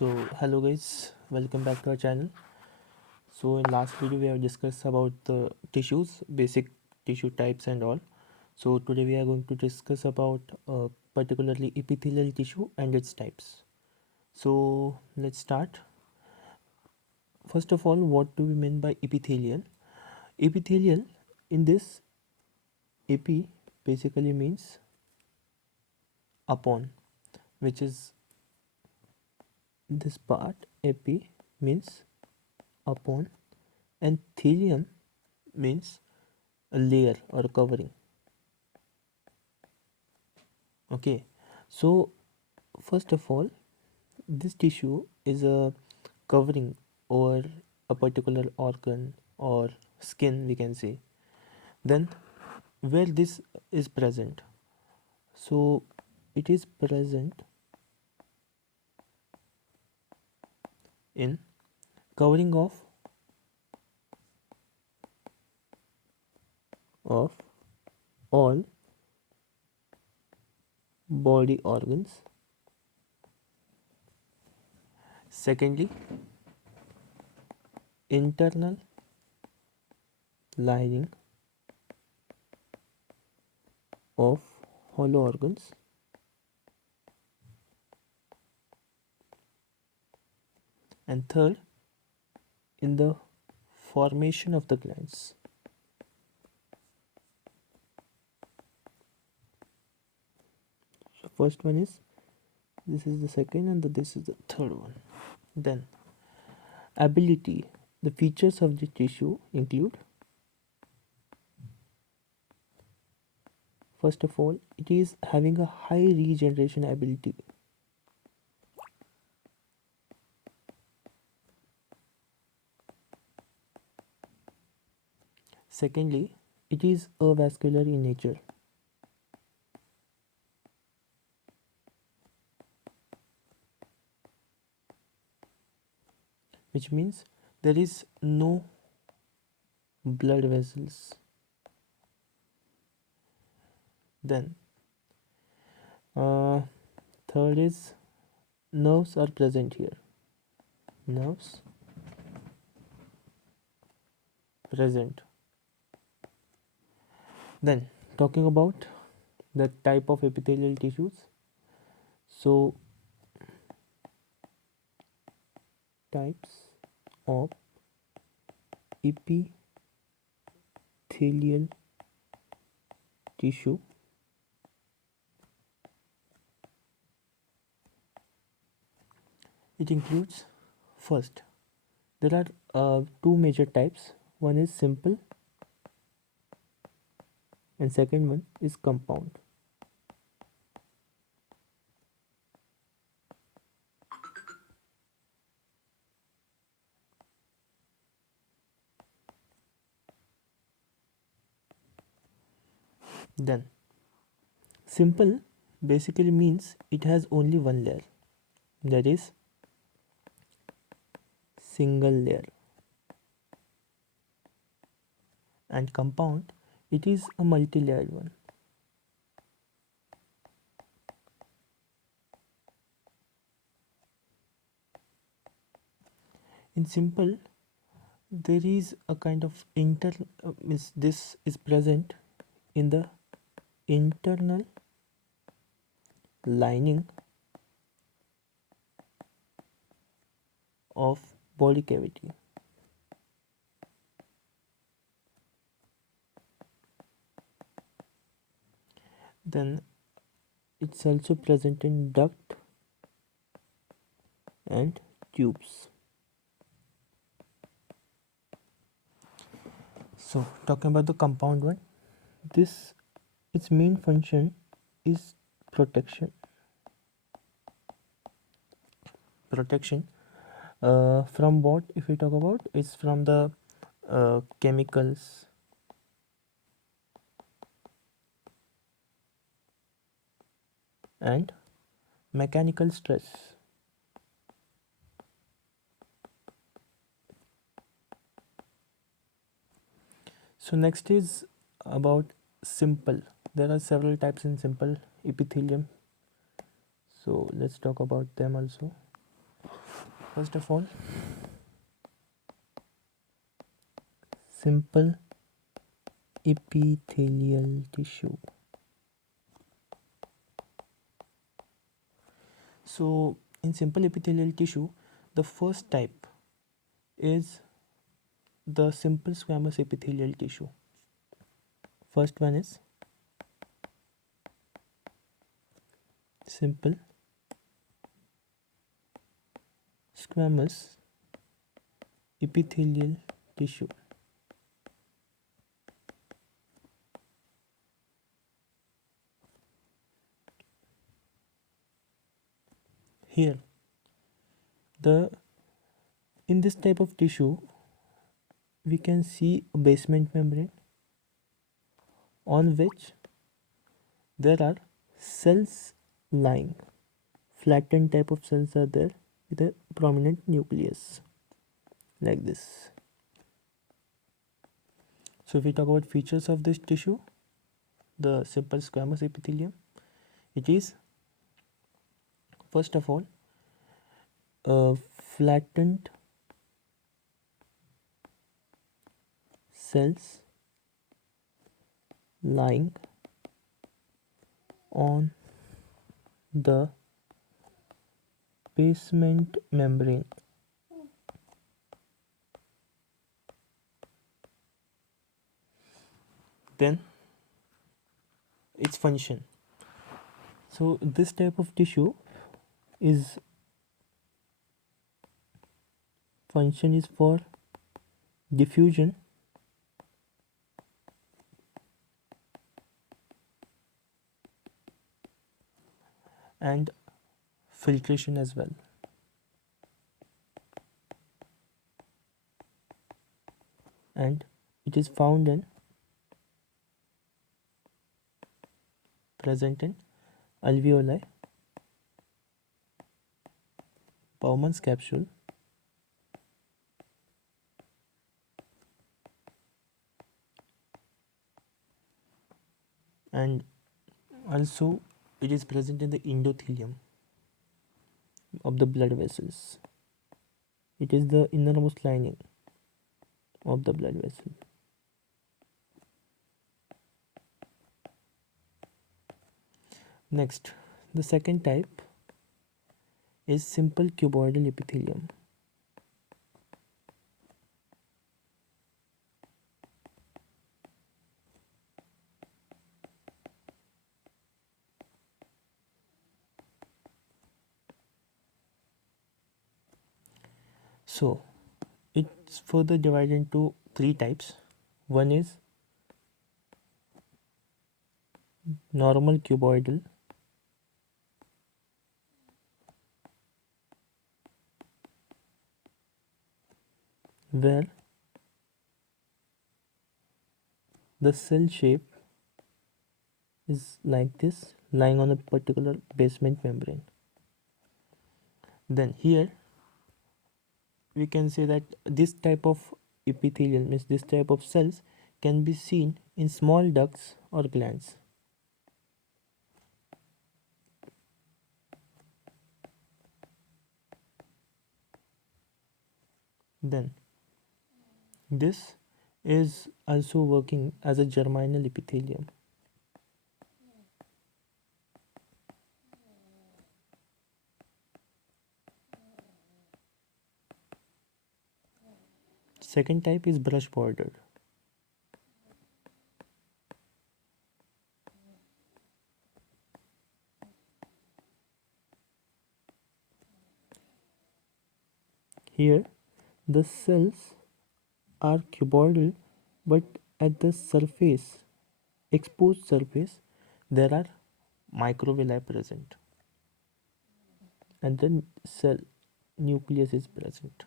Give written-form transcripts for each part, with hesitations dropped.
Hello guys, welcome back to our channel. In last video we have discussed about the tissues, basic tissue types and all. Today we are going to discuss about particularly epithelial tissue and its types. Let's start. First of all, what do we mean by epithelial? Epithelial, in this, epi basically means upon, which is this part. Epi means upon, and thelium means a layer or covering. Okay, so first of all, this tissue is a covering over a particular organ or skin, we can say. Then where this is present, so it is present in covering of all body organs. Secondly, internal lining of hollow organs. And third, in the formation of the glands. So first one is, this is the second, and this is the third one. Then ability. The features of the tissue include, first of all, it is having a high regeneration ability. Secondly, it is avascular in nature. Which means there is no blood vessels. Then third is nerves are present here. Nerves present. Then talking about the type of epithelial tissues. So types of epithelial tissue. It includes, first, there are two major types. One is simple and second one is compound. Then simple basically means it has only one layer, that is single layer. And compound, it is a multi-layered one. In simple, there is a kind of this is present in the internal lining of body cavity. Then it's also present in duct and tubes. So talking about the compound one, its main function is protection. From what, if we talk about, it's from the chemicals and mechanical stress. So next is about simple. There are several types in simple epithelium, so let's talk about them also. First of all, simple epithelial tissue. So in simple epithelial tissue, the first type is the simple squamous epithelial tissue. First one is simple squamous epithelial tissue. Here, in this type of tissue, we can see a basement membrane on which there are cells lying. Flattened type of cells are there with a prominent nucleus, like this. So if we talk about features of this tissue, the simple squamous epithelium, it is first of all a flattened cells lying on the basement membrane. Then its function. So this type of tissue is function is for diffusion and filtration as well. And it is found in present in alveoli, Bowman's capsule, and also it is present in the endothelium of the blood vessels. It is the innermost lining of the blood vessel. Next, the second type is simple cuboidal epithelium. So it's further divided into three types. One is normal cuboidal, where the cell shape is like this, lying on a particular basement membrane. Then here we can say that this type of epithelial, means this type of cells, can be seen in small ducts or glands. Then this is also working as a germinal epithelium. Second type is brush bordered. Here the cells are cuboidal, but at the surface, exposed surface, there are microvilli present and the cell nucleus is present.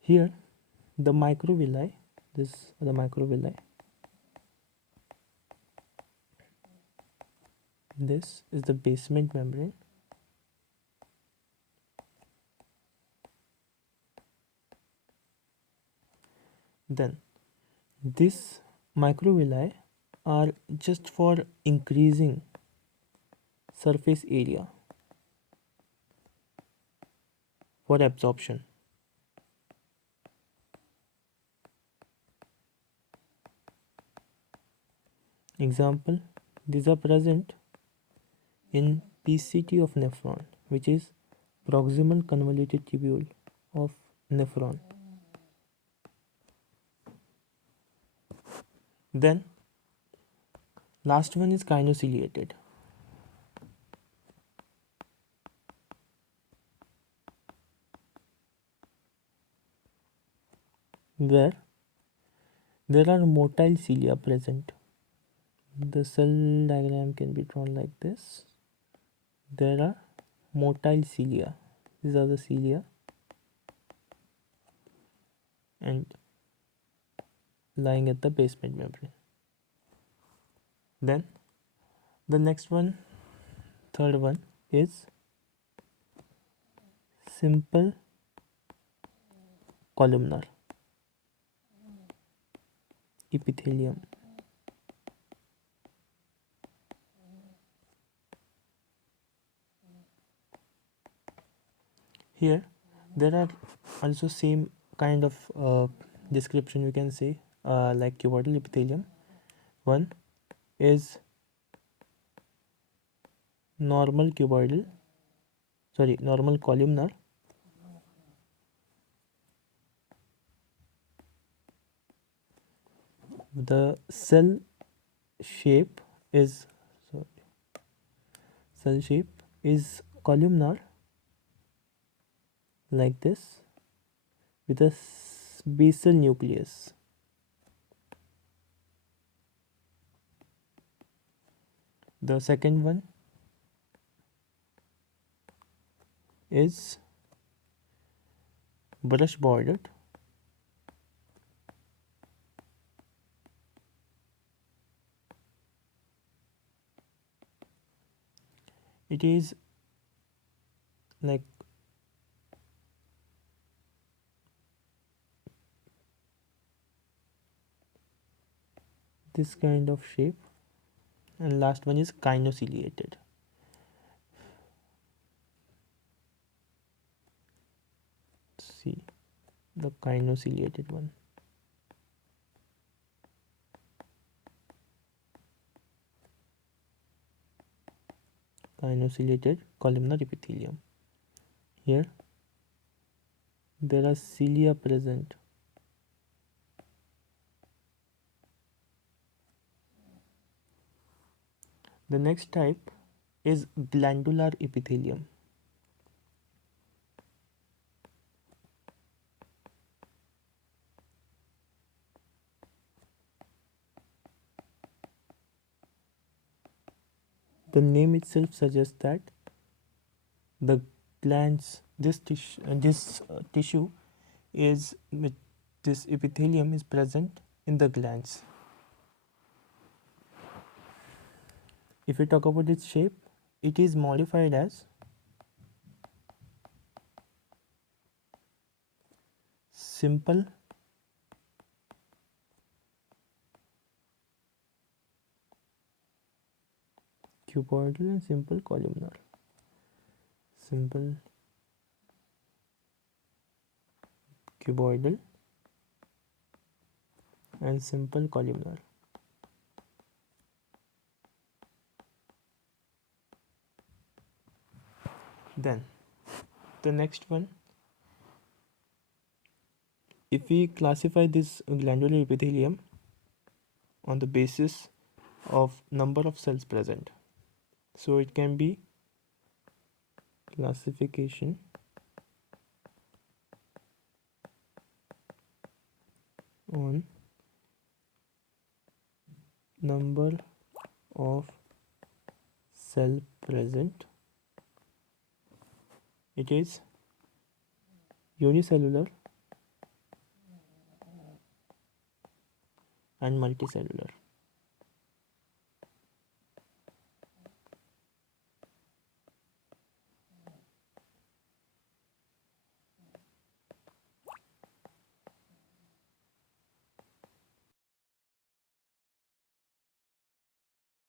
Here the microvilli, this are the microvilli, this is the basement membrane, then this microvilli are just for increasing surface area. for absorption. Example, these are present in PCT of nephron, which is proximal convoluted tubule of nephron. Then last one is kinociliated, where there are motile cilia present. The cell diagram can be drawn like this. There are motile cilia. These are the cilia, and lying at the basement membrane. Then the next one, third one, is simple columnar epithelium. Here there are also same kind of description we can say, like cuboidal epithelium. One is normal columnar. The cell shape is columnar like this with a basal nucleus. The second one is brush bordered. It is like this kind of shape, and last one is kinociliated. See the kinociliated one. Kinociliated columnar epithelium. Here there are cilia present. The next type is glandular epithelium. The name itself suggests that the glands, this tissue is with this epithelium is present in the glands. If we talk about its shape, it is modified as simple cuboidal and simple columnar. Simple cuboidal and simple columnar. Then the next one, if we classify this glandular epithelium on the basis of number of cells present, so it can be classification on number of cell present. It is unicellular and multicellular.